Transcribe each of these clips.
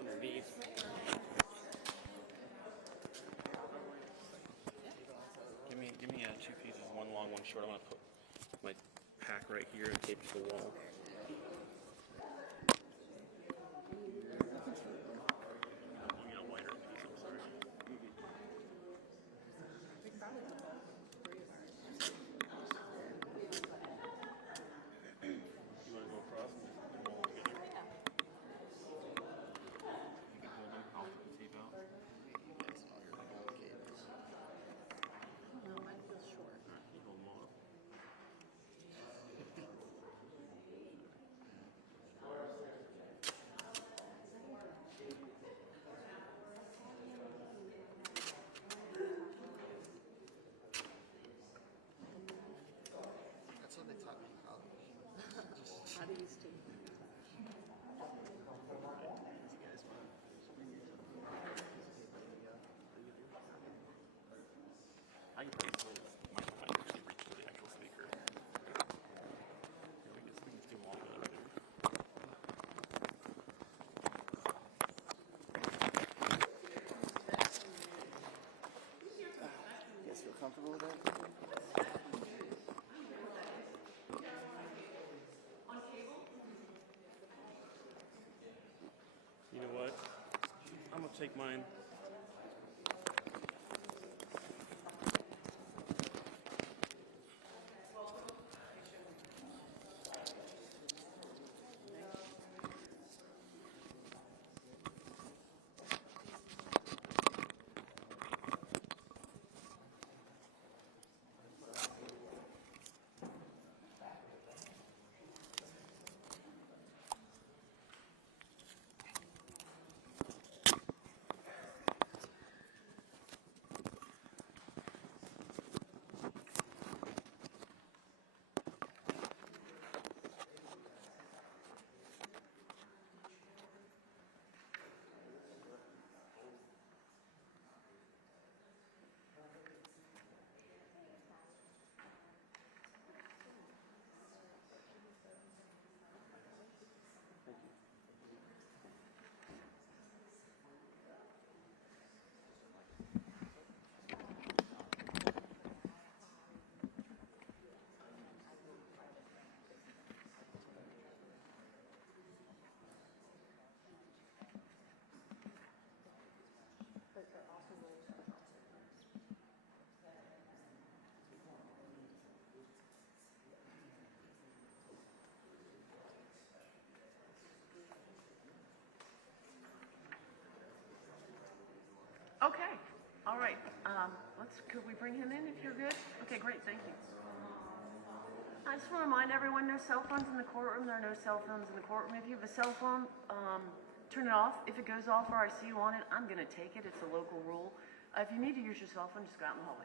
underneath. Give me 2 pieces, one long, one short. I'm gonna put my pack right here and tape it to the wall. Wider piece, I'm sorry. You want to go across and just roll them together? Yeah. You can hold them. I'll put the tape out. No, mine feels short. All right, you hold them all up. That's what they taught me in college. How do you stay? I can probably hold my mic actually reach to the actual speaker. Here, we can just do them all together right there. You guys feel comfortable with that? You know what? I'm gonna take mine. Okay, all right. Could we bring him in if you're good? Okay, great, thank you. I just want to remind everyone, no cell phones in the courtroom. There are no cell phones in the courtroom. If you have a cell phone, turn it off. If it goes off or I see you on it, I'm going to take it. It's a local rule. If you need to use your cell phone, just go out in the hallway.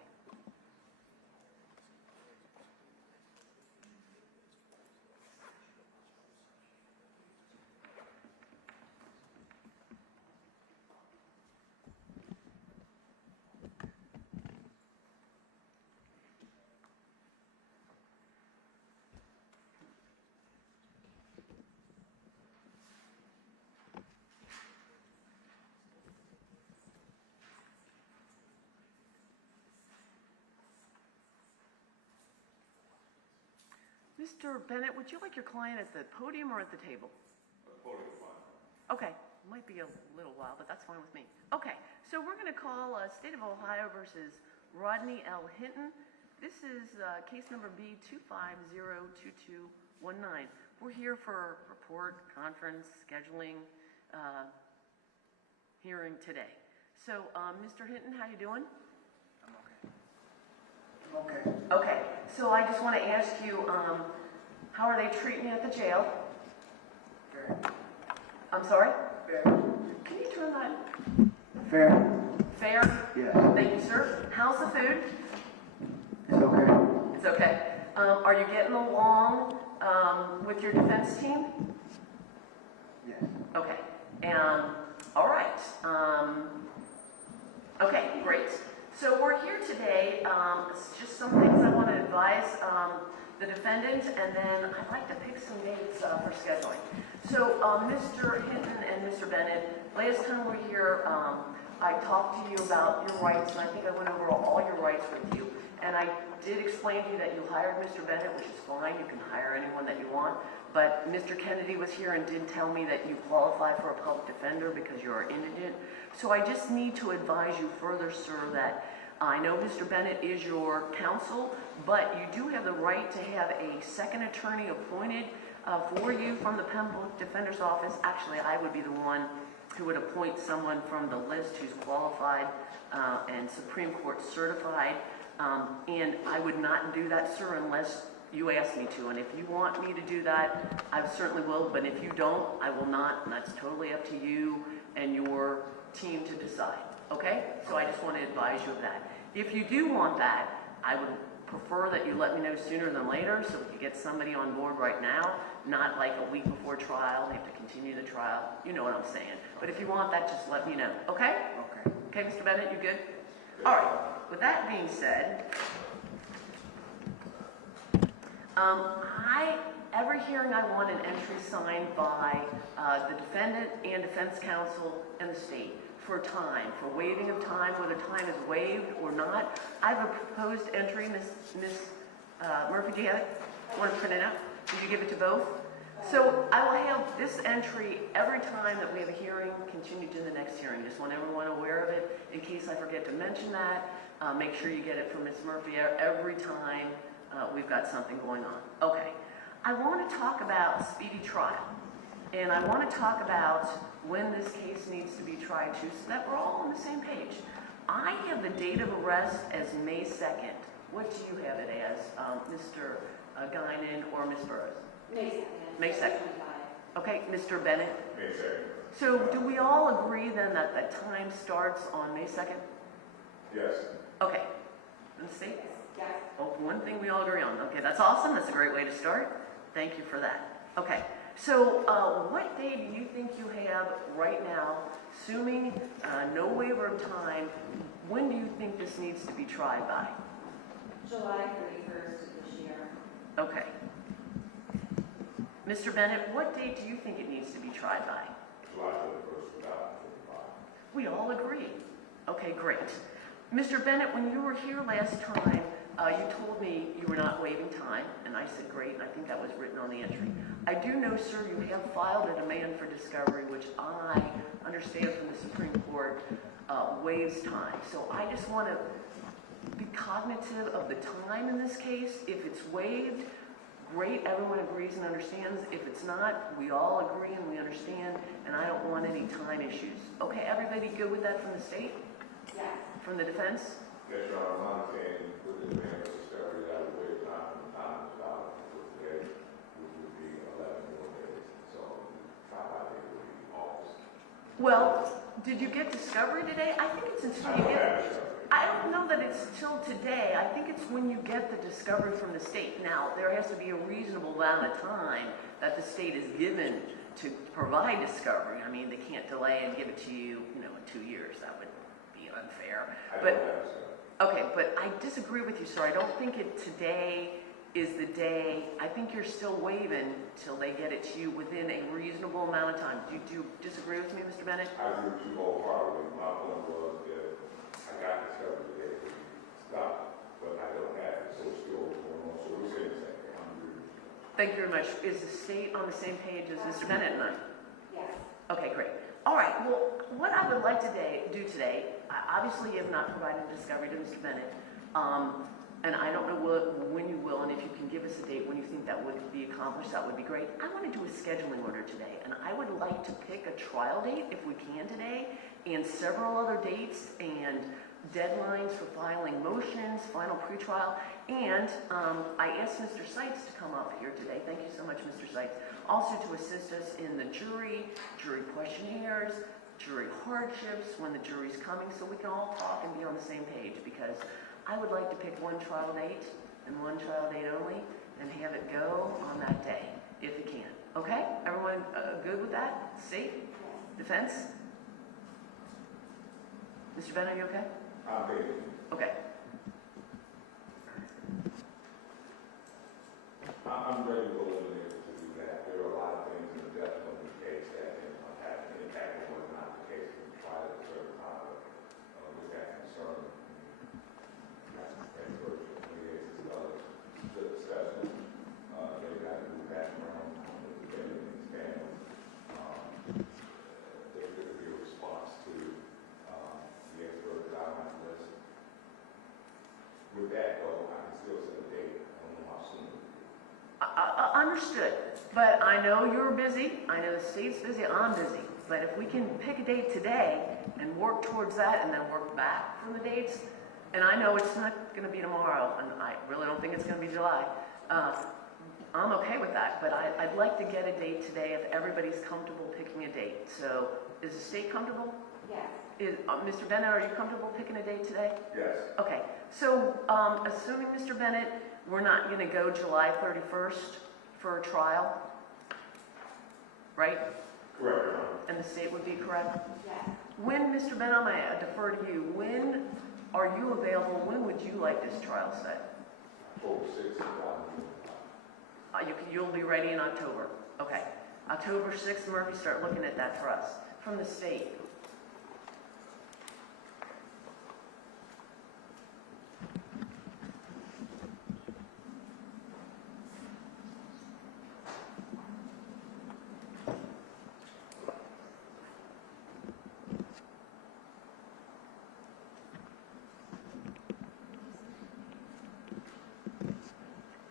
Mr. Bennett, would you like your client at the podium or at the table? Podium, fine. Okay, might be a little while, but that's fine with me. Okay, so we're going to call State of Ohio versus Rodney L. Hinton. This is case number B2502219. We're here for report, conference, scheduling, hearing today. So, Mr. Hinton, how you doing? I'm okay. Okay. Okay, so I just want to ask you, how are they treating you at the jail? Fair. I'm sorry? Fair. Can you turn that? Fair. Fair? Yes. Thank you, sir. How's the food? It's okay. It's okay. Are you getting along with your defense team? Yes. Okay. All right. Okay, great. So we're here today. It's just some things I want to advise the defendant, and then I'd like to pick some dates for scheduling. So Mr. Hinton and Mr. Bennett, last time we were here, I talked to you about your rights, and I think I went over all your rights with you. And I did explain to you that you hired Mr. Bennett, which is fine, you can hire anyone that you want. But Mr. Kennedy was here and did tell me that you qualify for a public defender because you are indigent. So I just need to advise you further, sir, that I know Mr. Bennett is your counsel, but you do have the right to have a second attorney appointed for you from the public defender's office. Actually, I would be the one who would appoint someone from the list who's qualified and Supreme Court certified. And I would not do that, sir, unless you ask me to. And if you want me to do that, I certainly will. But if you don't, I will not. And that's totally up to you and your team to decide. Okay? So I just want to advise you of that. If you do want that, I would prefer that you let me know sooner than later so we can get somebody on board right now, not like a week before trial. They have to continue the trial. You know what I'm saying. But if you want that, just let me know. Okay? Okay. Okay, Mr. Bennett, you good? All right. With that being said, every hearing I want an entry signed by the defendant and defense counsel and the state for time, for waiving of time, whether time is waived or not. I have a proposed entry, Miss Murphy, do you have it? Want to print it out? Did you give it to both? So I will have this entry every time that we have a hearing, continued to the next hearing. Just want everyone aware of it. In case I forget to mention that, make sure you get it from Miss Murphy every time we've got something going on. Okay. I want to talk about speedy trial. And I want to talk about when this case needs to be tried too, so that we're all on the same page. I have the date of arrest as May 2nd. What do you have it as, Mr. Guinan or Ms. Burroughs? May 2nd. May 2nd. Okay, Mr. Bennett? May 2nd. So do we all agree then that the time starts on May 2nd? Yes. Okay. And the state? Yes. Oh, one thing we all agree on. Okay, that's awesome. That's a great way to start. Thank you for that. Okay. So what day do you think you have right now, assuming no waiver of time, when do you think this needs to be tried by? July 31st of this year. Okay. Mr. Bennett, what date do you think it needs to be tried by? July 31st, 2025. We all agree. Okay, great. Mr. Bennett, when you were here last time, you told me you were not waiving time, and I said great, and I think that was written on the entry. I do know, sir, you have filed a demand for discovery, which I understand from the Supreme Court waives time. So I just want to be cognitive of the time in this case. If it's waived, great, everyone agrees and understands. If it's not, we all agree and we understand, and I don't want any time issues. Okay, everybody good with that from the state? Yes. From the defense? Yes, Your Honor, I'm saying with the demand of discovery, that would waive time from time to time for today, which would be 11 more days. So, I think it would be August. Well, did you get discovery today? I think it's until you get... I don't know that it's till today. I think it's when you get the discovery from the state. Now, there has to be a reasonable amount of time that the state is given to provide discovery. I mean, they can't delay and give it to you, in 2 years. That would be unfair. Okay, but I disagree with you, sir. I don't think today is the day. I think you're still waiving till they get it to you within a reasonable amount of time. Do you disagree with me, Mr. Bennett? I agree with you wholeheartedly. My point was that I got discovery today, stop, but I don't have it, so it's still going on. So we're saying the same thing. I'm agree with you. Thank you very much. Is the state on the same page as Mr. Bennett and I? Yes. Okay, great. All right, well, what I would like to do today, I obviously have not provided discovery to Mr. Bennett, and I don't know when you will, and if you can give us a date when you think that would be accomplished, that would be great. I want to do a scheduling order today, and I would like to pick a trial date, if we can today, and several other dates and deadlines for filing motions, final pretrial, and I asked Mr. Seitz to come up here today. Thank you so much, Mr. Seitz. Also to assist us in the jury questionnaires, jury hardships, when the jury's coming, so we can all talk and be on the same page, because I would like to pick one trial date and one trial date only and have it go on that day, if you can. Okay? Everyone good with that? Safe? Defense? Mr. Bennett, are you okay? I'm ready. Okay. I'm ready to go in there to do that. There are a lot of things in the death penalty case that can have an impact on Understood, but I know you're busy, I know the state's busy, I'm busy. But if we can pick a date today and work towards that and then work back from the dates, and I know it's not gonna be tomorrow, and I really don't think it's gonna be July, I'm okay with that, but I'd like to get a date today if everybody's comfortable picking a date. So, is the state comfortable? Yes. Mr. Bennett, are you comfortable picking a date today? Yes. Okay, so, assuming, Mr. Bennett, we're not gonna go July 31st for a trial, right? Correct, Your Honor. And the state would be correct? Yes. When, Mr. Bennett, I defer to you, when are you available, when would you like this trial set? October 6th, 2025. You'll be ready in October, okay. October 6th, Murphy, start looking at that for us, from the state.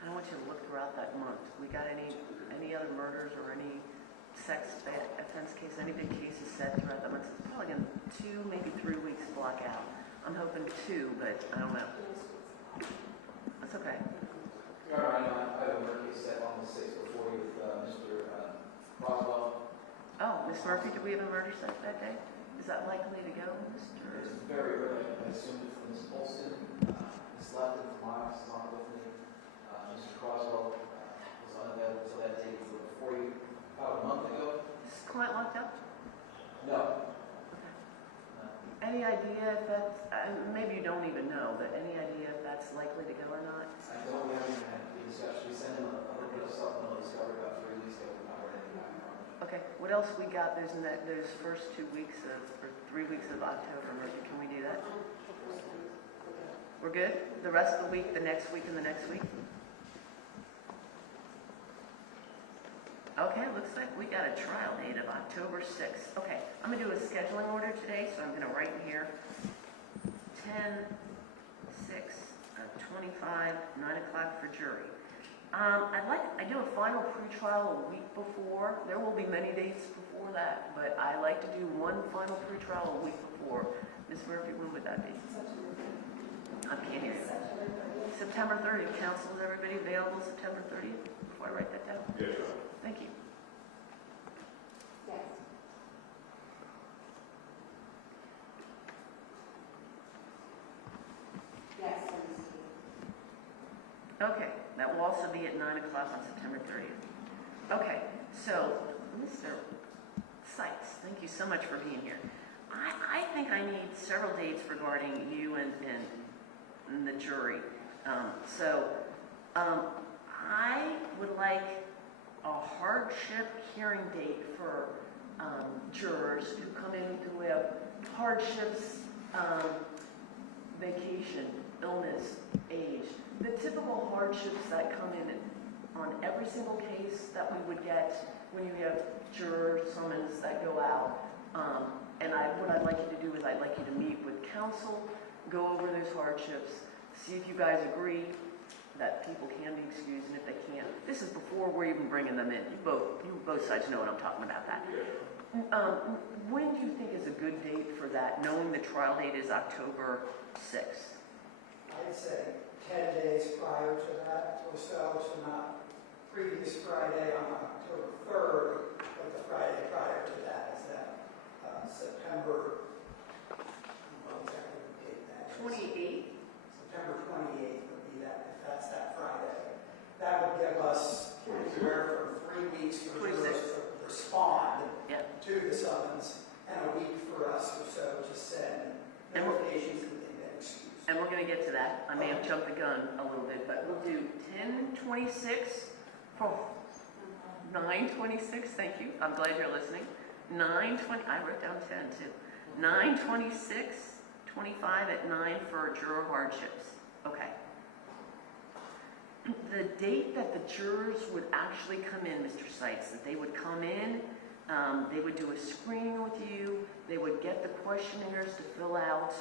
I want you to look throughout that month. We got any other murders or any sex offense case, any big cases set throughout the month? It's probably gonna 2, maybe 3 weeks block out. I'm hoping 2, but I don't know. That's okay. Your Honor, I have a murder case set on the 6th before you with Mr. Roswell. Oh, Miss Murphy, do we have a murder set that day? Is that likely to go, Mr.? It's very early. I assumed it from Ms. Olson. Ms. Lefton from Lyons is not with me. Mr. Croswell was unavailable until that day before you, about a month ago. Is this client locked up? No. Any idea if that's, maybe you don't even know, but any idea if that's likely to go or not? I don't we haven't had the discussion. We sent him a little bit of supplemental discovery about 3 weeks ago. We've not heard anything back from him. Okay, what else we got? There's those first 2 weeks of, or 3 weeks of October, Murphy, can we do that? We're good? The rest of the week, the next week, and the next week? Okay, looks like we got a trial date of October 6th. Okay, I'm gonna do a scheduling order today, so I'm gonna write in here 10, 6, 25, 9 o'clock for jury. I do a final pretrial a week before. There will be many dates before that, but I like to do one final pretrial a week before. Ms. Murphy, when would that be? I can't hear you. September 30th. Counsel, is everybody available September 30th? Before I write that down. Yes, Your Honor. Thank you. Yes. Yes, Ms. Okay, that will also be at 9 o'clock on September 30th. Okay, so, Mr. Sykes, thank you so much for being here. I think I need several dates regarding you and the jury. I would like a hardship hearing date for jurors who come in who have hardships, vacation, illness, age. The typical hardships that come in on every single case that we would get when you have juror summons that go out. What I'd like you to do is I'd like you to meet with counsel, go over those hardships, see if you guys agree that people can be excused, and if they can't. This is before we're even bringing them in. You both sides know what I'm talking about that. When do you think is a good date for that, knowing the trial date is October 6th? I'd say 10 days prior to that, to establish the not previous Friday on October 3rd, but the Friday prior to that is that September, what exactly the date that is? 28th? September 28th would be that, if that's that Friday. That would give us anywhere from 3 weeks for jurors to respond Yeah. to the summons, and a week for us or so to send And we're- notifications that they've been excused. And we're going to get to that. I may have jumped the gun a little bit, but we'll do 10/26 for 9/26. Thank you. I'm glad you're listening. 9/20. I wrote down 10 too. 9/26, 25 at 9 for juror hardships. Okay. The date that the jurors would actually come in, Mr. Sykes, that they would come in, they would do a screening with you, they would get the questionnaires to fill out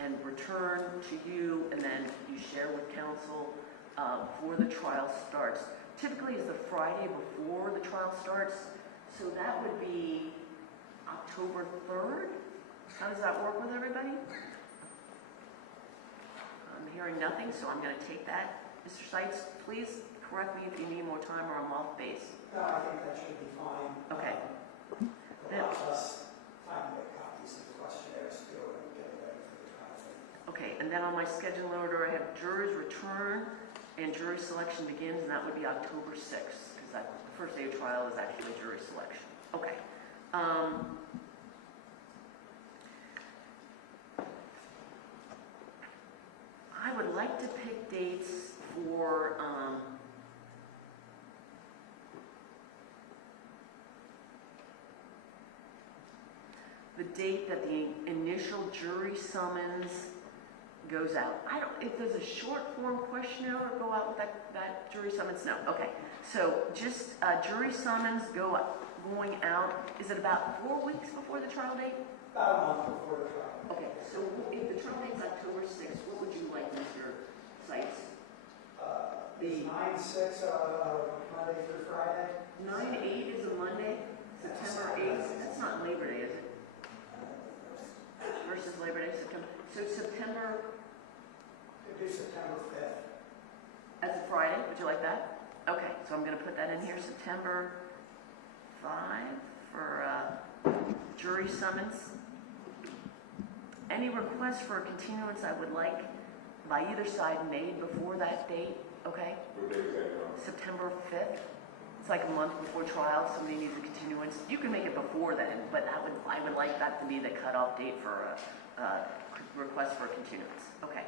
and return to you, and then you share with counsel before the trial starts. typically is the Friday before the trial starts, so that would be October 3rd. How does that work with everybody? I'm hearing nothing, so I'm going to take that. Mr. Seitz, please correct me if you need more time or I'm off base. No, I think that should be fine. Okay. Allows us time to get copies of the questionnaires too and get it ready for the trial. Okay, and then on my schedule order, I have jurors return and jury selection begins, and that would be October 6th, because the first day of trial is actually jury selection. Okay. I would like to pick dates for the date that the initial jury summons goes out. I don't, if there's a short form questionnaire go out with that jury summons, no. Okay, so just jury summons going out, is it about 4 weeks before the trial date? About a month before the trial. Okay, so if the trial date is October 6th, what would you like, Mr. Seitz? The 9/6 Monday through Friday. 9/8 is a Monday, September 8th, that's not Labor Day, is it? Versus Labor Day, September. So September, Could do September 5th. as a Friday, would you like that? Okay, so I'm gonna put that in here, September 5 for jury summons. Any requests for a continuance I would like by either side made before that date, okay? What day is that, John? September 5th. It's like a month before trial, somebody needs a continuance. You can make it before then, but I would like that to be the cutoff date for a request for a continuance. Okay.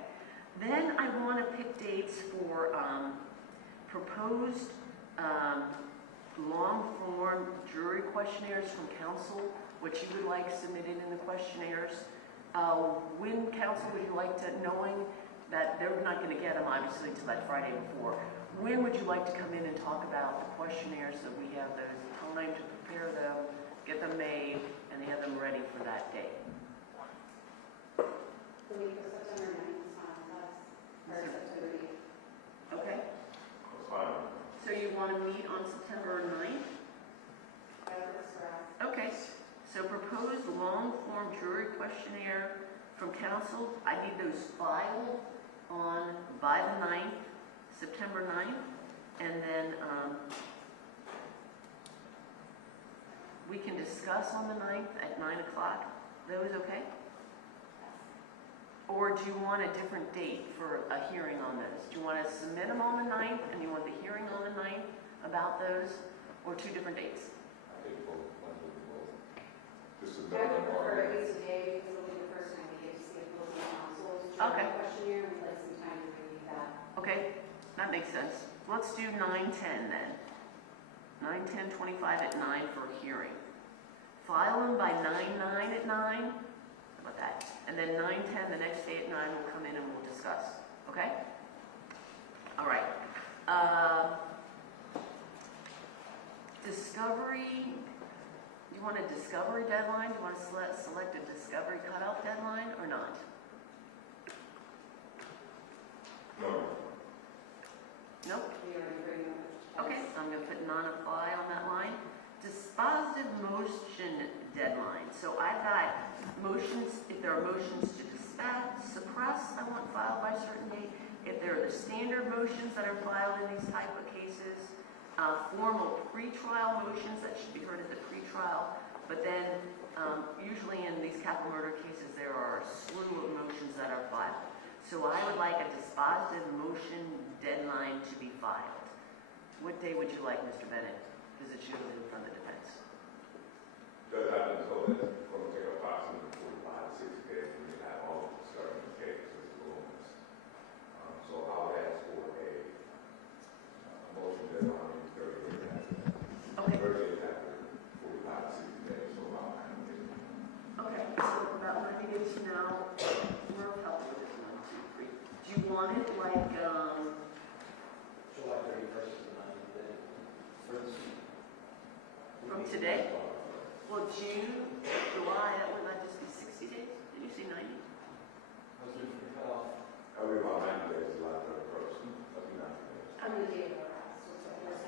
Then I want to pick dates for proposed long-form jury questionnaires from counsel, what you would like submitted in the questionnaires. When counsel would you like to, knowing that they're not going to get them obviously until that Friday before, when would you like to come in and talk about the questionnaires so we have the time to prepare them, get them made, and have them ready for that day? The week of September 9th is fine with us, or September 8th. Okay, That's fine. so you want to meet on September 9th? Whatever works for us. Okay, so proposed long-form jury questionnaire from counsel. I need those filed by the 9th, September 9th, and then we can discuss on the 9th at 9 o'clock. Those okay? Or do you want a different date for a hearing on those? Do you want to submit them on the 9th and you want the hearing on the 9th about those, or two different dates? I think both, Just a I would prefer at number. least a day, because it'll be the first time we get to see a full counsel's Okay. questionnaire. We'd like some time to review that. Okay, that makes sense. Let's do 9/10 then. 9/10/25 at 9 for a hearing. File them by 9/9 at 9. How about that? And then 9/10 the next day at 9 we'll come in and we'll discuss. Okay? All right. Discovery. Do you want a discovery deadline? Do you want to select a discovery cutoff deadline or not? No. Nope. We already bring them. Okay, so I'm going to put non-apply on that line. Dispositive motion deadline. So I've got motions, if there are motions to suppress, I want filed by a certain date. If there are the standard motions that are filed in these type of cases, formal pretrial motions that should be heard at the pretrial, but then usually in these capital murder cases there are a slew of motions that are filed. So I would like a dispositive motion deadline to be filed. What day would you like, Mr. Bennett? Because it's usually in front of the defense. Does that until it's going to take approximately 45 to 60 days when you have all of the starting cases rulings. So I'll ask for a motion deadline in 30 days after. Okay. 30 days after 45 to 60 days, so about 90 days. Okay, so about 90 days from now, we're helping with this 1, 2, 3. Do you want it like, July 31st is the 90th day. First. from today? Well, June, July, that just be 60 days? Did you say 90? What's the cutoff? I'll be about 90 days, July 31st. That'll be 90 days. I'm the day of the arrest, so it's the first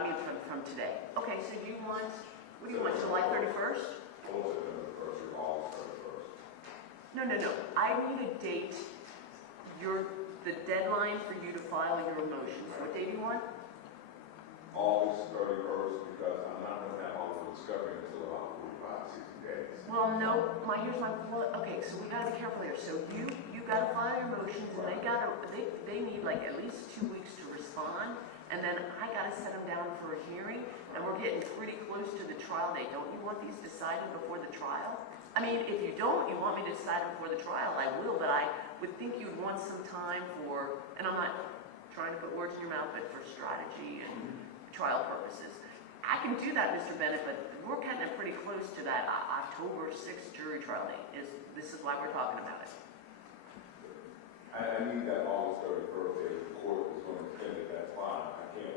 from today. Okay, so you want, what do you want, July 31st? Or September 1st or August 31st. No. I need a date, the deadline for you to file your motions. What date do you want? August 31st, because I'm not going to have all the discovery until about 45 to 60 days. Well, no, okay, so we gotta be careful here. So you gotta file your motions, and they need like at least 2 weeks to respond, and then I gotta set them down for a hearing, and we're getting pretty close to the trial date. Don't you want these decided before the trial? I mean, if you don't, you want me to decide before the trial, I will, but I would think you'd want some time for, and I'm not trying to put words in your mouth, but for strategy and trial purposes. I can do that, Mr. Bennett, but we're getting pretty close to that October 6th jury trial date. This is why we're talking about it. I need that August 31st day. The court is going to extend it, that's fine. I can't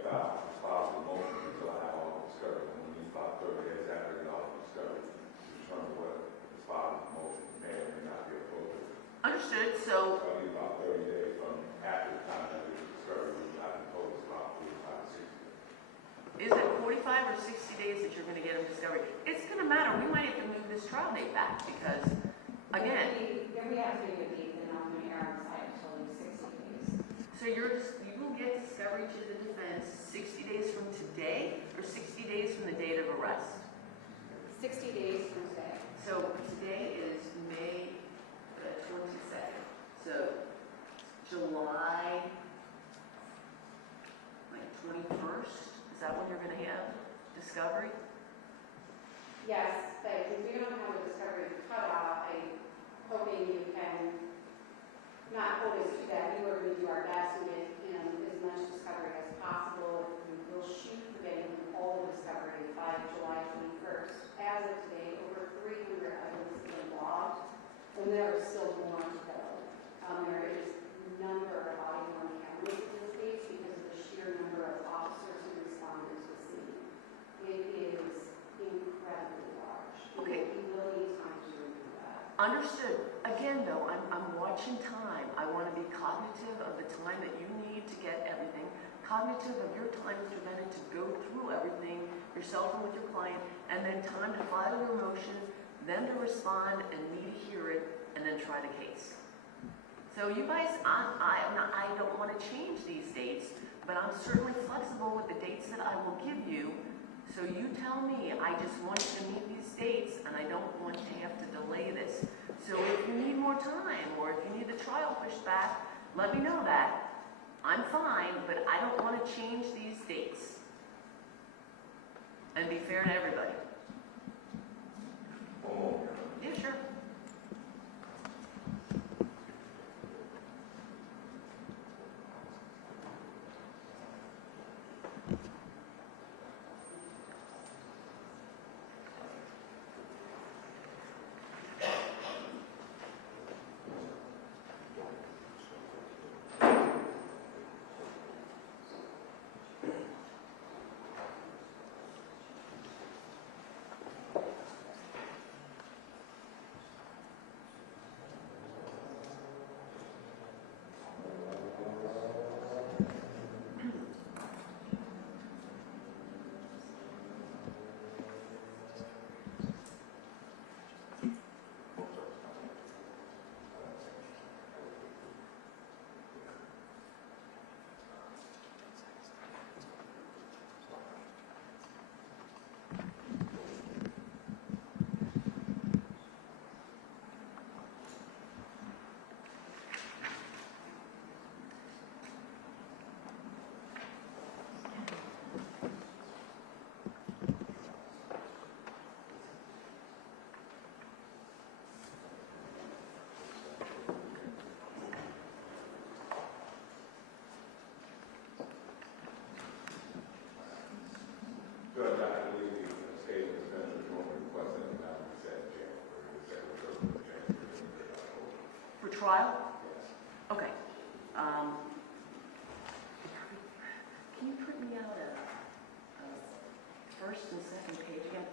file the motion until I have all the discovery. I'm going to need about 30 days after I get all the discovery to determine what the filing of the motion may or may not be appropriate. Understood, So so, I need about 30 days from after the time that I get the discovery, which I've been told is about 45 to 60 days. is it 45 or 60 days that you're gonna get them discovered? It's gonna matter, we might have to move this trial date back, because, again, If we have to do a date, then I'm going to err on the side until 60 days. so you will get discovery to the defense 60 days from today, or 60 days from the date of arrest? 60 days from today. So today is May 22nd. So July, like 21st, is that when you're gonna have discovery? Yes, but if we don't have a discovery cutoff, I'm hoping you can not hold us to that. We are going to do our best to get as much discovery as possible. We will shoot for getting all the discovery by July 21st. As of today, over 300 items have been logged, and there is still more to go. There is a number of body-worn cameras in this case because of the sheer number of officers who responded to the scene. It is incredibly large. Okay. We will need time to review that. Understood. Again, though, I'm watching time. I want to be cognitive of the time that you need to get everything, cognitive of your time, Mr. Bennett, to go through everything yourself and with your client, and then time to file your motion, them to respond, and me to hear it, and then try the case. So you guys, I don't want to change these dates, but I'm certainly flexible with the dates that I will give you. So you tell me, I just want you to meet these dates, and I don't want to have to delay this. So if you need more time, or if you need the trial pushed back, let me know that. I'm fine, but I don't want to change these dates. And be fair to everybody. Yeah, sure. Judge, I believe the state of defense is going to request that it not be set in jail for the second or third October. For trial? Yes. Okay. Can you print me out a first and second page again?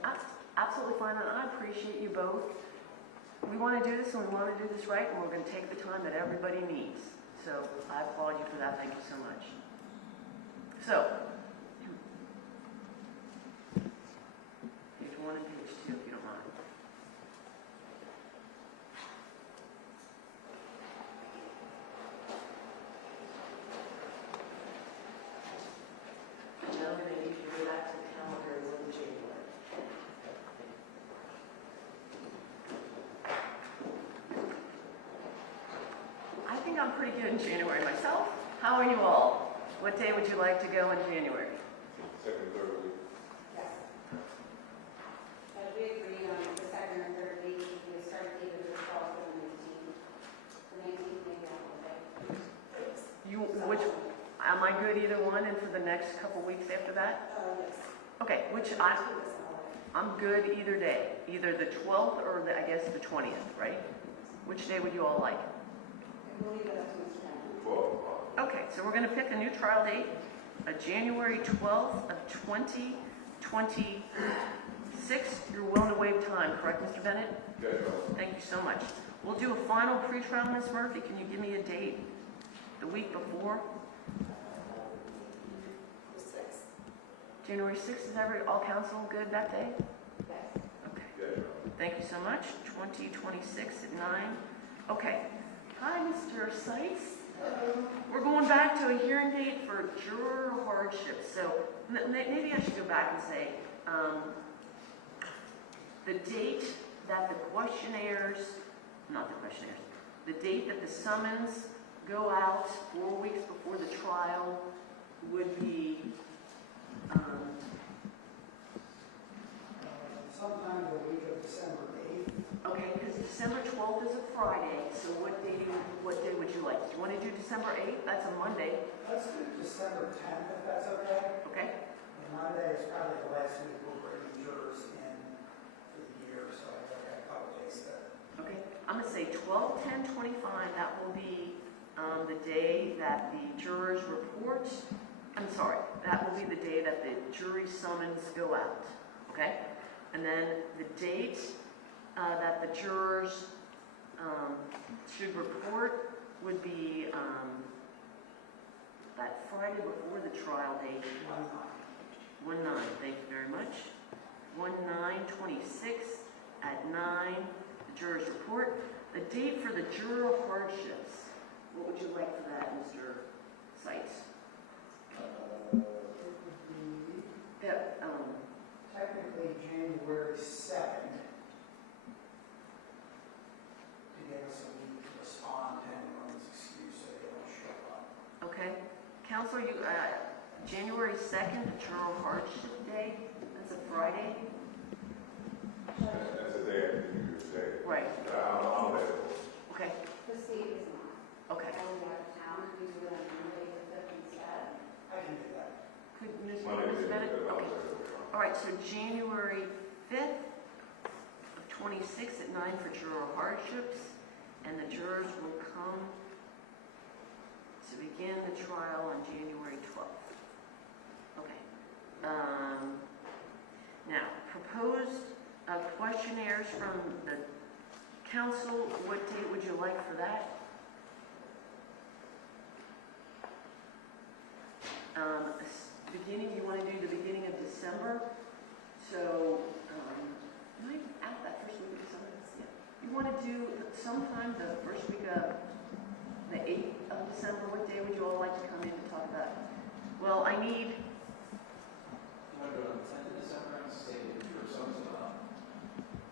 Absolutely fine, and I appreciate you both. We want to do this, and we want to do this right, and we're going to take the time that everybody needs. So I applaud you for that. Thank you so much. So, 1 and page 2, if you don't mind. Now I'm going to need you to go back to the calendar and look at January. I think I'm pretty good in January myself. How are you all? What day would you like to go in January? Second, third week. Yes. As we agreed on the second or third week, we started either the 12th or the 19th. The 19th maybe on the day. Am I good either one and for the next couple weeks after that? Yes. Okay, I'm good either day, either the 12th or I guess the 20th, right? Which day would you all like? I believe that's Mr. Hinton. 12 o'clock. Okay, so we're going to pick a new trial date, January 12th of 2026. You're willing to waive time, correct, Mr. Bennett? Yes, Your Honor. Thank you so much. We'll do a final pretrial, Ms. Murphy. Can you give me a date the week before? January 6th, is all counsel good that day? Yes. Okay, Yes, Your Honor. thank you so much. 2026 at 9. Okay. Hi, Mr. Seitz. We're going back to a hearing date for juror hardship. So maybe I should go back and say the date that the date that the summons go out 4 weeks before the trial would be Sometime the week of December 8th. okay, because December 12th is a Friday, so what day would you like? Do you want to do December 8th? That's a Monday, Let's do December 10th, if that's okay. okay? And Monday is probably the last week we'll bring jurors in for the year, so I got a couple days there. Okay, I'm gonna say 12/10/25, that will be the day that the jurors report, that will be the day that the jury summons go out, okay? And then the date that the jurors should report would be that Friday before the trial date. 1/9, thank you very much. 1/9/26 at 9, the jurors report. The date for the juror hardships, what would you like for that, Mr. Seitz? It would be Yeah, technically January 2nd to give us a week to respond to anyone's excuse so they don't show up. okay. Counsel, January 2nd, the juror hardship day, that's a Friday? That's the day after you say. Right, I'm available. okay, The state is not. okay. I will be out of town. We do it on Monday the 5th instead. I can do that. Could Ms. Monday, Bennett? Tuesday, Okay. All right, so January 5th of 26 at 9 for juror hardships, and the jurors will come to begin the trial on January 12th. Okay. Now, proposed questionnaires from the council, what date would you like for that? You want to do the beginning of December? So, might add that first week of December. Yeah. You want to do sometime the first week of the 8th of December? What day would you all like to come in to talk about? Well, I need, You want to go on the 10th of December and say your son's about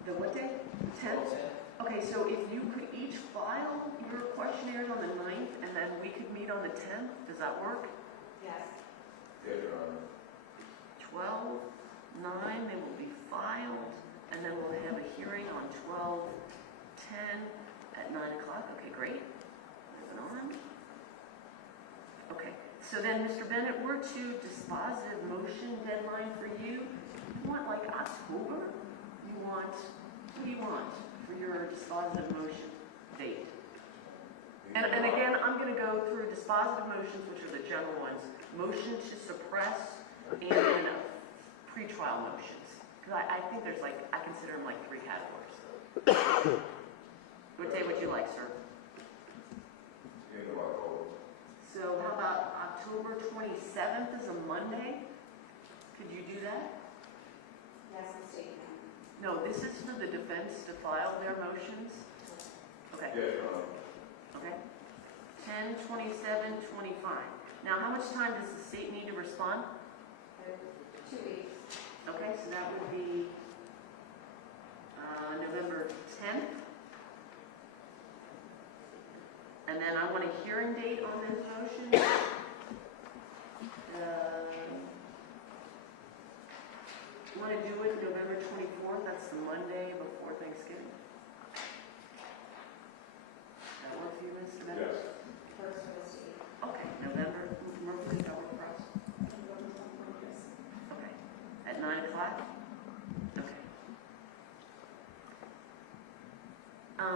the what day? The 10th? 12/10? Okay, so if you could each file your questionnaires on the 9th, and then we could meet on the 10th, does that work? Yes. Yes, Your Honor. 12/9, they will be filed, and then we'll have a hearing on 12/10 at 9 o'clock. Okay, great. Moving on. Okay, so then, Mr. Bennett, we're to dispositive motion deadline for you. You want like October? What do you want for your dispositive motion date? And again, I'm going to go through dispositive motions, which are the general ones. Motion to suppress and then pretrial motions. Because I think there's I consider them like 3 categories. What day would you like, sir? End of October. So how about October 27th is a Monday? Could you do that? Yes, the state can. No, this is for the defense to file their motions. Okay. Yes, Your Honor. Okay. 10/27/25. Now, how much time does the state need to respond? 2 weeks. Okay, so that would be November 10th. And then I want a hearing date on this motion. Want to do it November 24th? That's the Monday before Thanksgiving. That work for you, Mr. Bennett? Yes. First for the state. Okay, November, Murphy, that work for us? Okay, at 9 o'clock? Okay.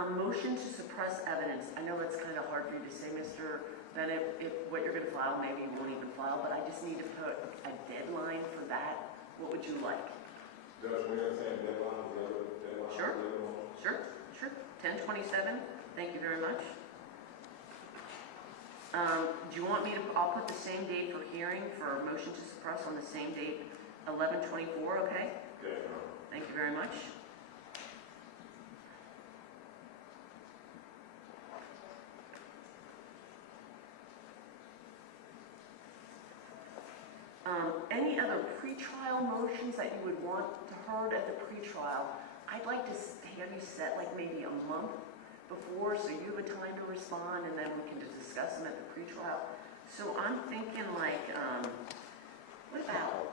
Motion to suppress evidence. I know that's kind of hard for you to say, Mr. Bennett, if what you're going to file, maybe you won't even file, but I just need to put a deadline for that. What would you like? Judge, we understand deadline, the other deadline? Sure. the other one? Sure. 10/27. Thank you very much. Do you want me to, I'll put the same date for hearing for a motion to suppress on the same date, 11/24, okay? Yes, Your Honor. Thank you very much. Any other pretrial motions that you would want to heard at the pretrial? I'd like to have you set like maybe a month before, so you have a time to respond, and then we can just discuss them at the pretrial. So I'm thinking like, what about,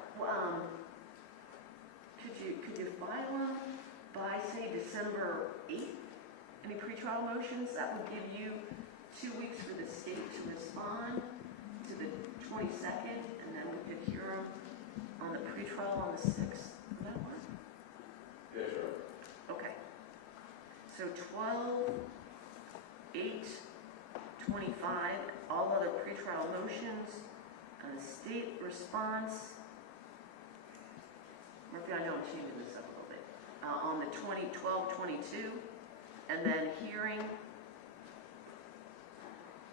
could you file them by, say, December 8th? Any pretrial motions? That would give you 2 weeks for the state to respond to the 22nd, and then we could hear them on the pretrial on the 6th. Would that work? Yes, Your Honor. Okay. So 12/8/25, all other pretrial motions, and the state response. Murphy, I know I'm changing this up a little bit. On the 12/22, and then hearing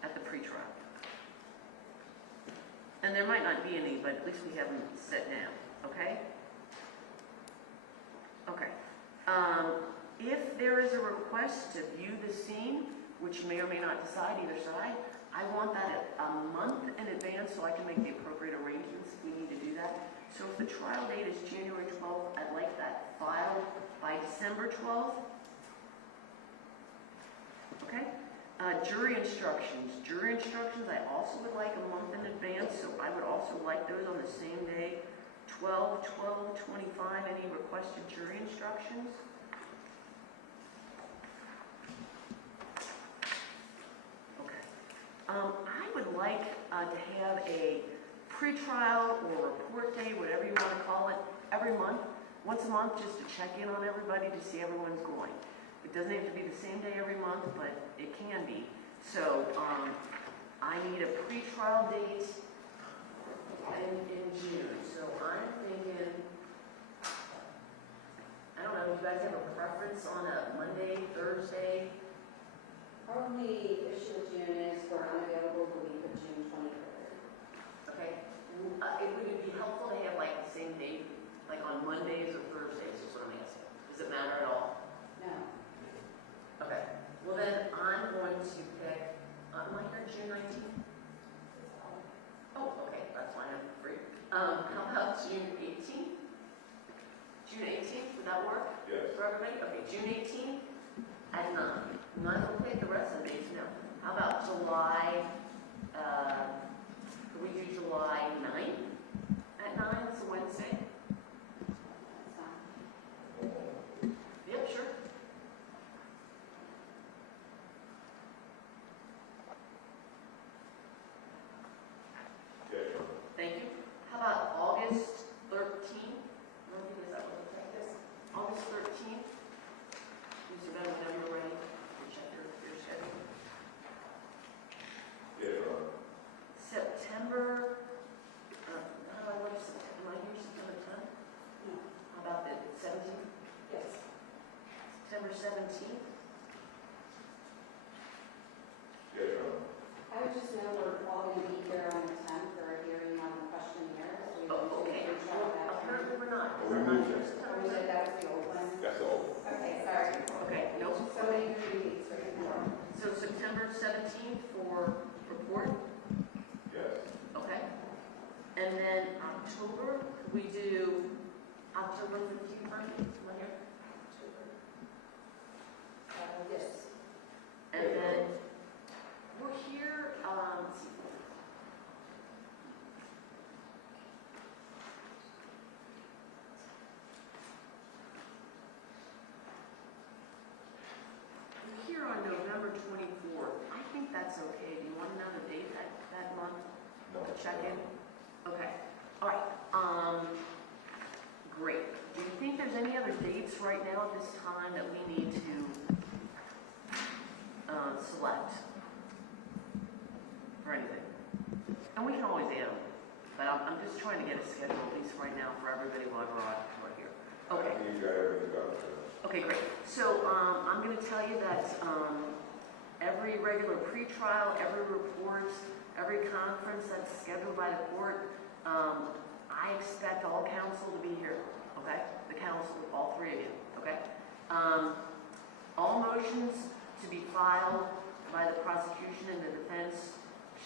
at the pretrial. And there might not be any, but at least we have them set now, okay? Okay. If there is a request to view the scene, which you may or may not decide either side, I want that a month in advance so I can make the appropriate arrangements if we need to do that. So if the trial date is January 12th, I'd like that filed by December 12th. Okay? Jury instructions. Jury instructions I also would like a month in advance, so I would also like those on the same day, 12/12/25. Any requested jury instructions? Okay. I would like to have a pretrial or report day, whatever you want to call it, every month, once a month, just to check in on everybody to see everyone's going. It doesn't have to be the same day every month, but it can be. So I need a pretrial date in June. So I'm thinking, I don't know, do you guys have a preference on a Monday, Thursday? Our only issue with June is we're unavailable the week of June 23rd. Okay. It would be helpful to have like the same date, like on Mondays or Thursdays, is what I'm asking. Does it matter at all? No. Okay. Well then, I'm going to pick, am I here June 19th? Oh, okay, that's fine, I'm free. How about June 18th? June 18th, would that work Yes. for everybody? Okay, June 18th at 9. I'm not going to pick the rest of the dates now. How about July, could we do July 9th at 9? It's a Wednesday. That's fine. Yep, sure. check in? Okay, all right, great. Do you think there's any other dates right now at this time that we need to select for anything? And we can always add them, but I'm just trying to get a schedule, at least right now, for everybody while we're right here. Okay. You got everything done. Okay, great. So I'm going to tell you that every regular pretrial, every report, every conference that's scheduled by the court, I expect all counsel to be here, okay? The counsel, all three of you, okay? All motions to be filed by the prosecution and the defense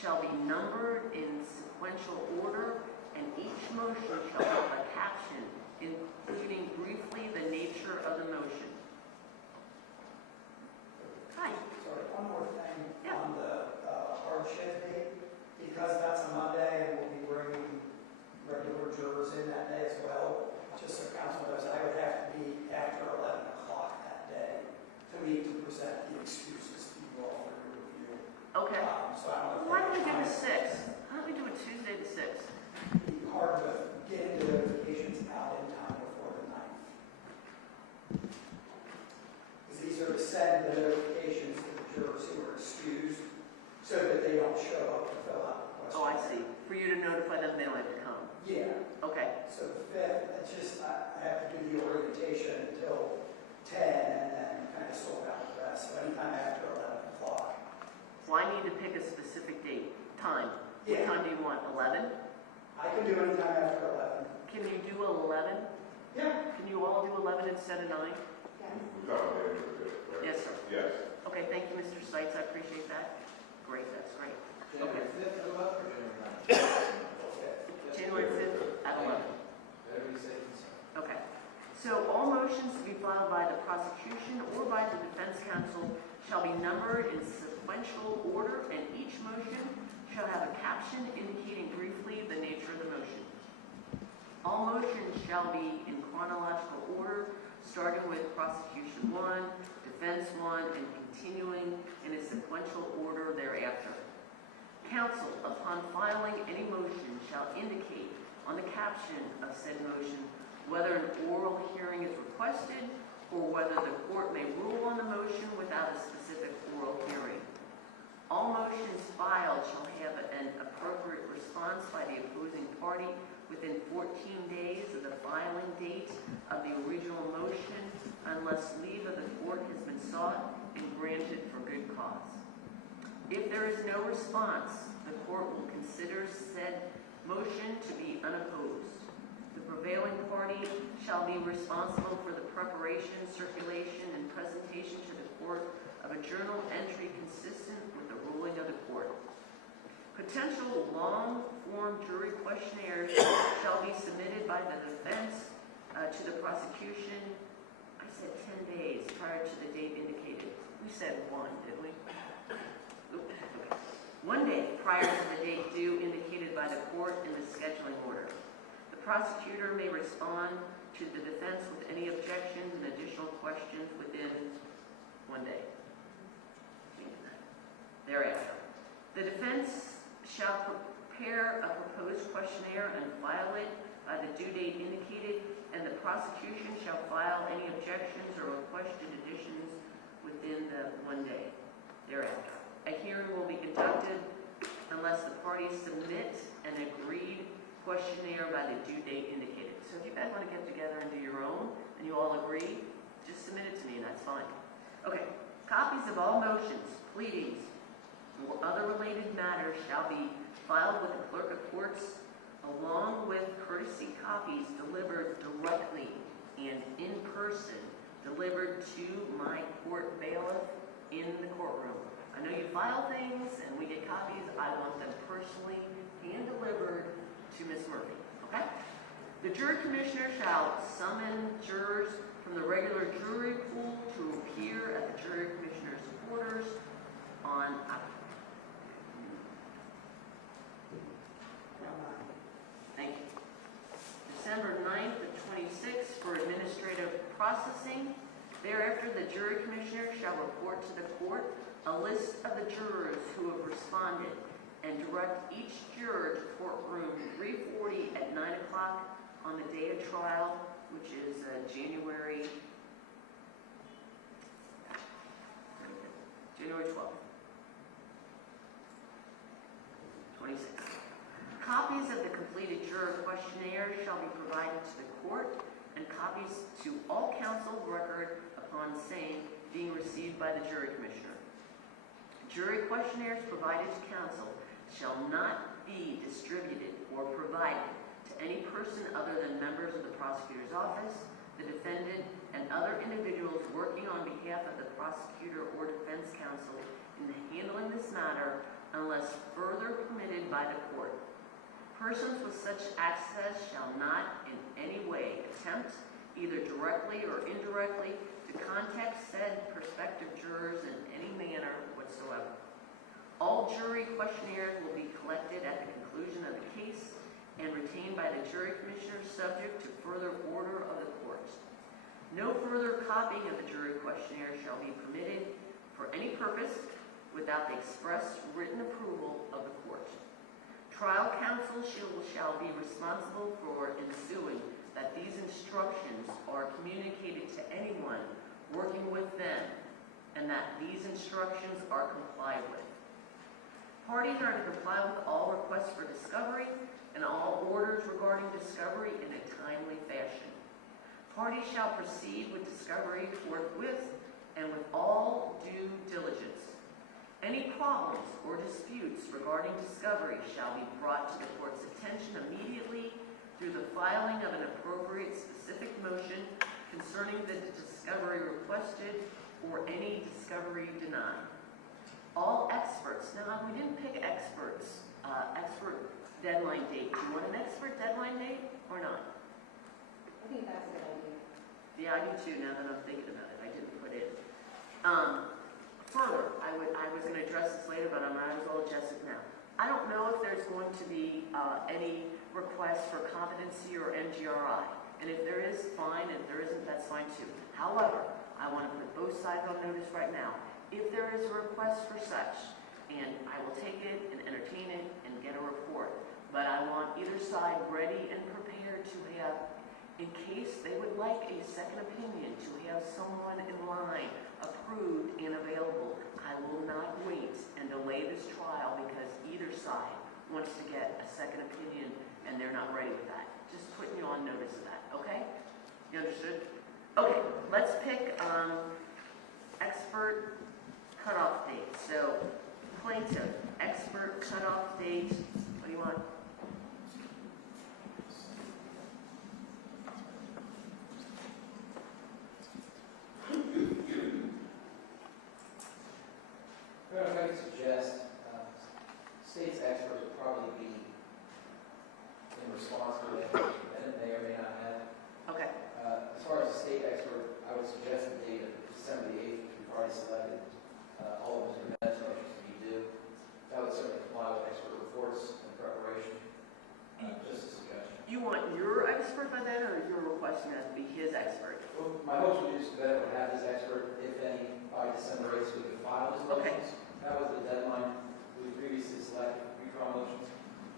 shall be numbered in sequential order, and each motion shall have a caption including briefly the nature of the motion. Hi. Sorry, one more thing Yeah. on the hardship date, because that's a Monday and we'll be bringing regular jurors in that day as well. Just so council knows, I would have to be after 11 o'clock that day to meet to present the excuses to you all for your review. Okay. So I don't know if Why don't we do that the 6th? Why don't we do it Tuesday the 6th? would be hard to get the notifications out in time before the 9th. Because these are to send the notifications to the jurors who are excused so that they don't show up to fill out the question. Oh, I see. For you to notify them they don't have to come. Yeah. Okay. So the 5th, it's just, I have to do the orientation until 10 and then kind of sort out the rest. So anytime after 11 o'clock. Well, I need to pick a specific date, time. Yeah. What time do you want? 11? I can do anytime after 11. Can you do 11? Yeah. Can you all do 11 instead of 9? Yes. We talked about it, right? Yes, sir. Yes. Okay, thank you, Mr. Seitz. I appreciate that. Great, that's great. January 5th at 11 or January 9th? January 5th at 11. Better be safe than sorry. Okay. So all motions to be filed by the prosecution or by the defense counsel shall be numbered in sequential order, and each motion shall have a caption indicating briefly the nature of the motion. All motions shall be in chronological order, starting with prosecution 1, defense 1, and continuing in a sequential order thereafter. Counsel, upon filing any motion, shall indicate on the caption of said motion whether an oral hearing is requested or whether the court may rule on the motion without a specific oral hearing. All motions filed shall have an appropriate response by the opposing party within 14 days of the filing date of the original motion, unless leave of the court has been sought and granted for good cause. If there is no response, the court will consider said motion to be unopposed. The prevailing party shall be responsible for the preparation, circulation, and presentation to the court of a journal entry consistent with the ruling of the court. Potential long-form jury questionnaires shall be submitted by the defense to the prosecution. I said 10 days prior to the date indicated. We said 1, didn't we? Oops, okay. 1 day prior to the date due indicated by the court in the scheduling order. The prosecutor may respond to the defense with any objections and additional questions within 1 day. Thereafter, the defense shall prepare a proposed questionnaire and file it by the due date indicated, and the prosecution shall file any objections or requested additions within the 1 day thereafter. A hearing will be conducted unless the parties submit an agreed questionnaire by the due date indicated. So if you guys want to get together and do your own, and you all agree, just submit it to me and that's fine. Okay, copies of all motions, pleadings, or other related matters shall be filed with the clerk of courts, along with courtesy copies delivered directly and in person, delivered to my court bailiff in the courtroom. I know you file things and we get copies. I want them personally hand-delivered to Ms. Murphy, okay? The jury commissioner shall summon jurors from the regular jury pool to appear at the jury commissioner's quarters on Thank you. December 9th to 26th for administrative processing. Thereafter, the jury commissioner shall report to the court a list of the jurors who have responded and direct each juror to courtroom 340 at 9 o'clock on the day of trial, which is January 12th, 26. Copies of the completed juror questionnaire shall be provided to the court, and copies to all counsel of record upon same being received by the jury commissioner. Jury questionnaires provided to counsel shall not be distributed or provided to any person other than members of the prosecutor's office, the defendant, and other individuals working on behalf of the prosecutor or defense counsel in handling this matter unless further permitted by the court. Persons with such access shall not in any way attempt, either directly or indirectly, to contact said prospective jurors in any manner whatsoever. All jury questionnaires will be collected at the conclusion of the case and retained by the jury commissioner subject to further order of the court. No further copying of the jury questionnaire shall be permitted for any purpose without the express written approval of the court. Trial counsel shall be responsible for ensuring that these instructions are communicated to anyone working with them and that these instructions are complied with. Parties are to comply with all requests for discovery and all orders regarding discovery in a timely fashion. Parties shall proceed with discovery forthwith and with all due diligence. Any problems or disputes regarding discovery shall be brought to the court's attention immediately through the filing of an appropriate specific motion concerning the discovery requested or any discovery denied. All experts, now we didn't pick experts, expert deadline date. Do you want an expert deadline date or not? I think that's a good idea. Yeah, I do too, now that I'm thinking about it. I didn't put it. Further, I was going to address this later, but I might as well address it now. I don't know if there's going to be any requests for competency or MGRI. And if there is, fine. If there isn't, that's fine too. However, I want to put both sides on notice right now. If there is a request for such, and I will take it and entertain it and get a report, but I want either side ready and prepared to have, in case they would like a second opinion, to have someone in line, approved and available. I will not wait and delay this trial because either side wants to get a second opinion and they're not ready with that. Just putting you on notice of that, okay? You understood? Okay, let's pick expert cutoff date. So, plaintiff, expert cutoff date. What do you want? If I could suggest, state's experts would probably be in response to what they may or may not have. Okay. As far as the state expert, I would suggest the date of December the 8th, which we've already selected. All of Mr. Bennett's motions to be due. That would certainly comply with expert reports and preparation. Just a suggestion. You want your expert by then, or you're requesting that to be his expert? Well, my hopes would be Mr. Bennett would have his expert, if any, by December 8th, so we could file his Okay. motions. That was the deadline we previously selected for retrial motions.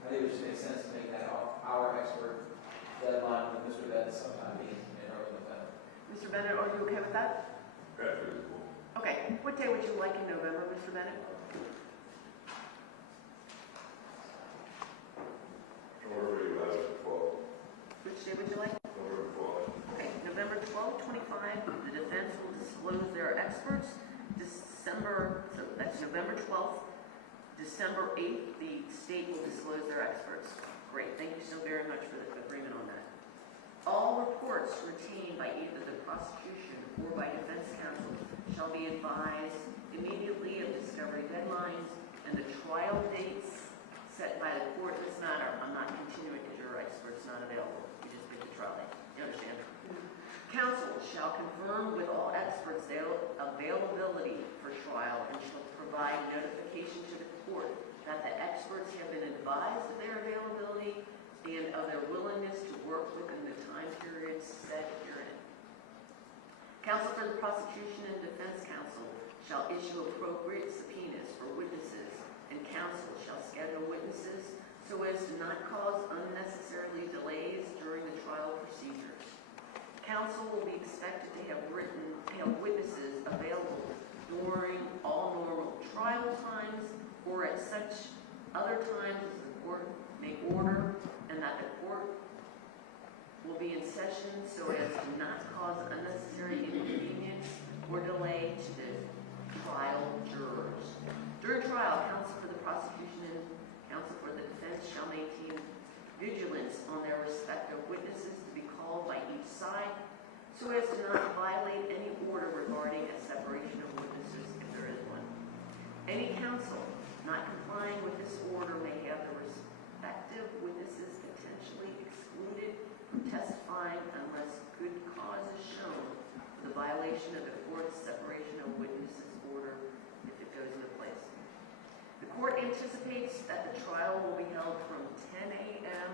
I think it would just make sense to make that our expert deadline with Mr. Bennett sometime in early November. Mr. Bennett, are you okay with that? That's reasonable. Okay. What day would you like in November, Mr. Bennett? November 11th, 12th. Which day would you like? November 12th. Okay, November 12th, 25, the defense will disclose their experts. That's November 12th. December 8th, the state will disclose their experts. Great, thank you so very much for the agreement on that. All reports retained by either the prosecution or by defense counsel shall be advised immediately of discovery deadlines and the trial dates set by the court in this matter. I'm not continuing because your expert's not available. You just pick the trial date. You understand? Counsel shall confirm with all experts their availability for trial and shall provide notification to the court that the experts have been advised of their availability and of their willingness to work within the time periods set herein. Counsel for the prosecution and defense counsel shall issue appropriate subpoenas for witnesses and counsel shall schedule witnesses so as to not cause unnecessarily delays during the trial procedures. Counsel will be expected to have witnesses available during all normal trial times or at such other times as the court may order, and that the court will be in session so as to not cause unnecessary inconvenience or delay to the trial jurors. During trial, counsel for the prosecution and counsel for the defense shall maintain vigilance on their respective witnesses to be called by each side so as to not violate any order regarding a separation of witnesses if there is one. Any counsel not complying with this order may have the respective witnesses potentially excluded from testifying unless good cause is shown for the violation of the court's separation of witnesses order if it goes into place. The court anticipates that the trial will be held from 10 a.m.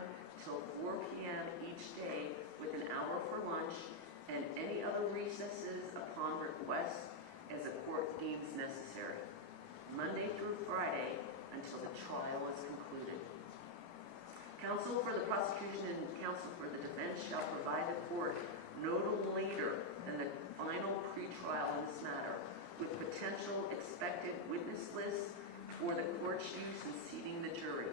till 4 p.m. each day with an hour for lunch and any other recesses upon request as the court deems necessary, Monday through Friday until the trial is concluded. Counsel for the prosecution and counsel for the defense shall provide the court no later than the final pretrial in this matter with potential expected witness lists for the court's use in seating the jury.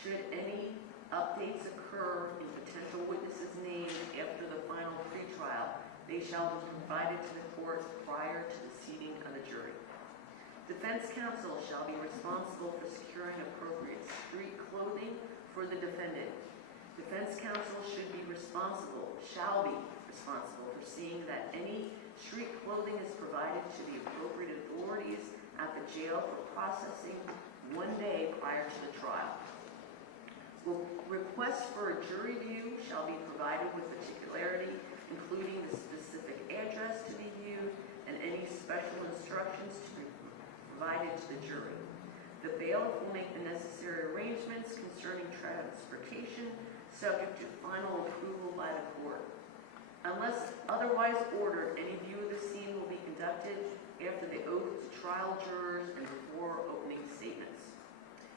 Should any updates occur in potential witnesses' names after the final pretrial, they shall be provided to the court prior to the seating of the jury. Defense counsel shall be responsible for securing appropriate street clothing for the defendant. Defense counsel shall be responsible for seeing that any street clothing is provided to the appropriate authorities at the jail for processing 1 day prior to the trial. Requests for a jury view shall be provided with particularity, including the specific address to be viewed and any special instructions to be provided to the jury. The bailiff will make the necessary arrangements concerning transportation, subject to final approval by the court. Unless otherwise ordered, any view of the scene will be conducted after the oath to trial jurors and before opening statements.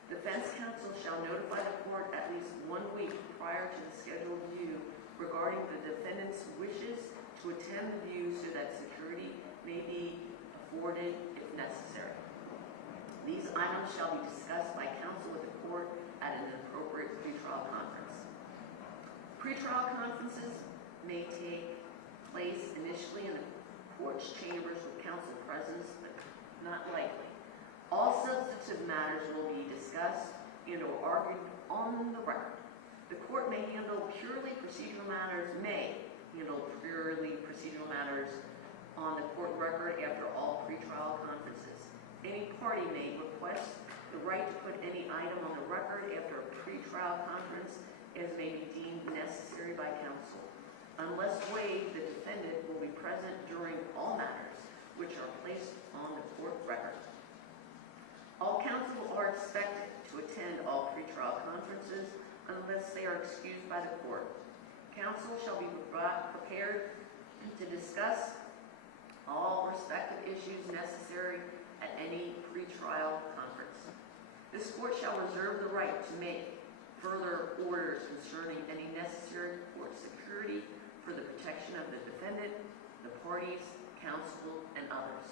Defense counsel shall notify the court at least 1 week prior to the scheduled view regarding the defendant's wishes to attend the view so that security may be afforded if necessary. These items shall be discussed by counsel with the court at an appropriate pretrial conference. Pretrial conferences may take place initially in the court's chambers with counsel presence, but not likely. All substantive matters will be discussed and or argued on the record. The court may handle purely procedural matters on the court record after all pretrial conferences. Any party may request the right to put any item on the record after a pretrial conference as may be deemed necessary by counsel. Unless waived, the defendant will be present during all matters which are placed on the court record. All counsel are expected to attend all pretrial conferences unless they are excused by the court. Counsel shall be prepared to discuss all respective issues necessary at any pretrial conference. This court shall reserve the right to make further orders concerning any necessary court security for the protection of the defendant, the parties, counsel, and others.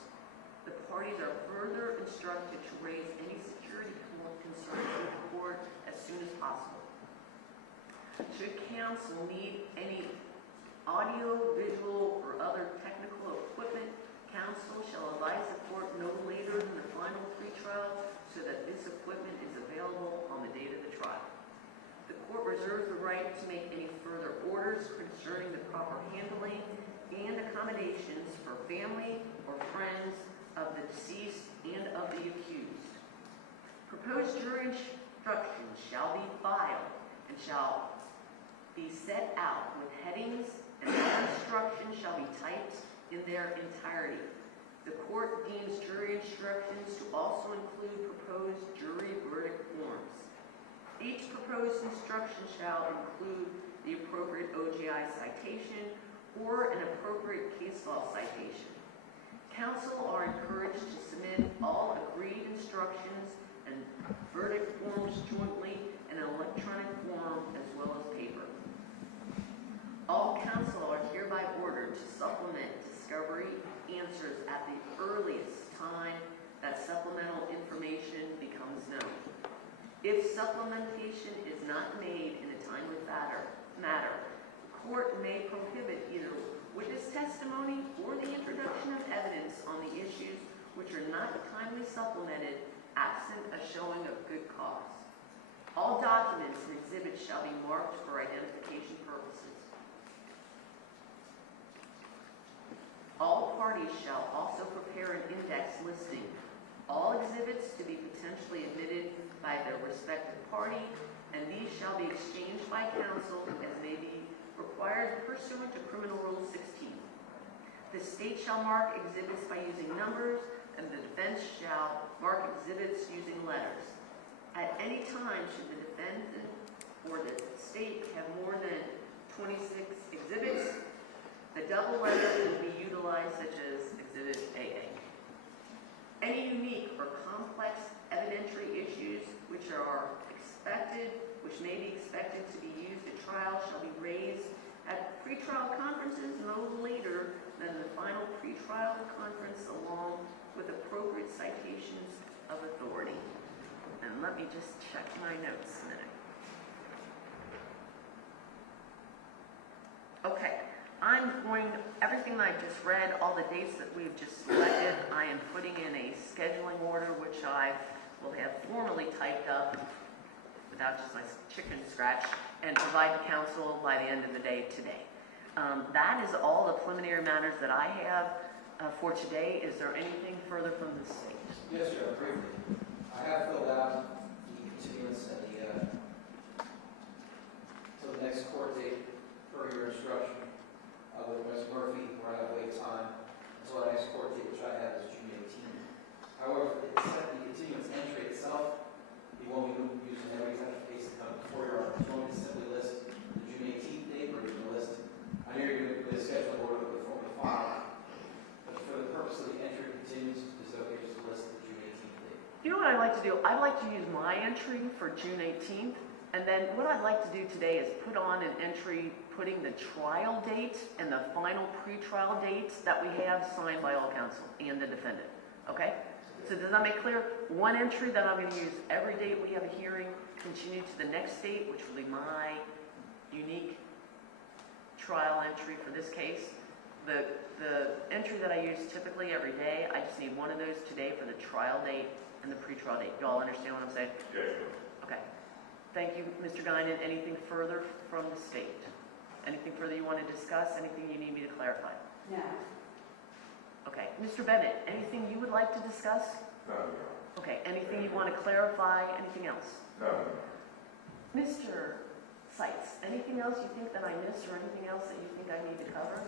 The parties are further instructed to raise any security concerns with the court as soon as possible. Should counsel need any audio, visual, or other technical equipment, counsel shall advise the court no later than the final pretrial so that this equipment is available on the date of the trial. The court reserves the right to make any further orders concerning the proper handling and accommodations for family or friends of the deceased and of the accused. Proposed jury instructions shall be filed and shall be set out with headings, and all instructions shall be typed in their entirety. The court deems jury instructions to also include proposed jury verdict forms. Each proposed instruction shall include the appropriate OGI citation or an appropriate case law citation. Counsel are encouraged to submit all agreed instructions and verdict forms jointly in an electronic form as well as paper. All counsel are hereby ordered to supplement discovery answers at the earliest time that supplemental information becomes known. If supplementation is not made in a timely matter, the court may prohibit either witness testimony or the introduction of evidence on the issues which are not timely supplemented absent a showing of good cause. All documents and exhibits shall be marked for identification purposes. All parties shall also prepare an index listing all exhibits to be potentially admitted by their respective party, and these shall be exchanged by counsel as may be required pursuant to Criminal Rule 16. The state shall mark exhibits by using numbers, and the defense shall mark exhibits using letters. At any time, should the defendant or the state have more than 26 exhibits, the double letter will be utilized, such as Exhibit AA. Any unique or complex evidentiary issues which may be expected to be used at trial shall be raised at pretrial conferences no later than the final pretrial conference, along with appropriate citations of authority. And let me just check my notes a minute. Okay. Everything that I just read, all the dates that we've just selected, I am putting in a scheduling order, which I will have formally typed up without just my chicken scratch, and provide to counsel by the end of the day today. That is all the preliminary matters that I have for today. Is there anything further from the state? Yes, Joe, briefly. I have filled out the continuance and till the next court date per your instruction. With Ms. Murphy, we're out of wait time. So our next court date, which I have, is June 18th. However, the continuance entry itself, you won't be using every type of case to come before your honor. You want me to simply list the June 18th date, or you're going to list, I know you're going to put a schedule order before the file, but for the purpose of the entry continuance, is it okay just to list the June 18th date? You know what I'd like to do? I'd like to use my entry for June 18th, and then what I'd like to do today is put on an entry putting the trial date and the final pretrial dates that we have signed by all counsel and the defendant. Okay? So does that make clear? One entry that I'm going to use every date we have a hearing, continue to the next date, which will be my unique trial entry for this case. The entry that I use typically every day, I just need one of those today for the trial date and the pretrial date. You all understand what I'm saying? Yes, Okay. Thank you, Mr. Guinan. Anything further from the state? Anything further you want to discuss? Anything you need me to clarify? No. Okay. Mr. Bennett, anything you would like to discuss? no. Okay. Anything you want to clarify? Anything else? No. Mr. Seitz, anything else you think that I missed or anything else that you think I need to cover?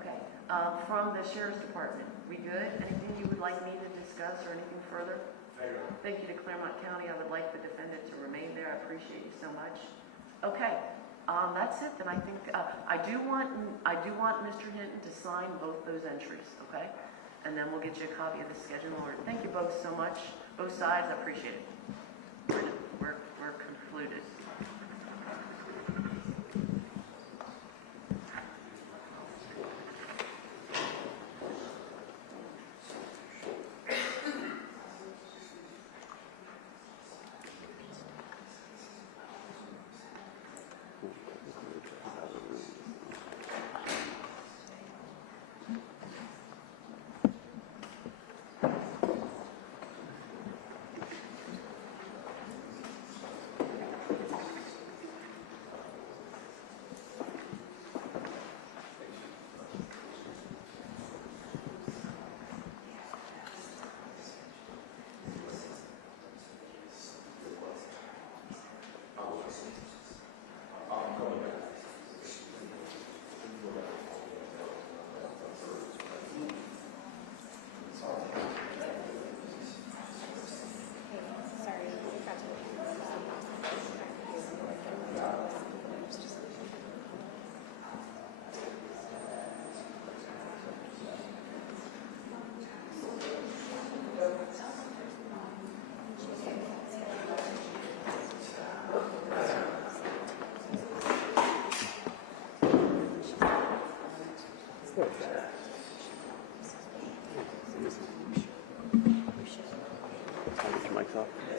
Okay. From the Sheriff's Department, we good? Anything you would like me to discuss or anything further? Thank you to Claremont County. I would like the defendant to remain there. I appreciate you so much. Okay. That's it. Then I think I do want Mr. Hinton to sign both those entries, okay? And then we'll get you a copy of the schedule order. Thank you both so much, both sides. I appreciate it. We're concluded. so.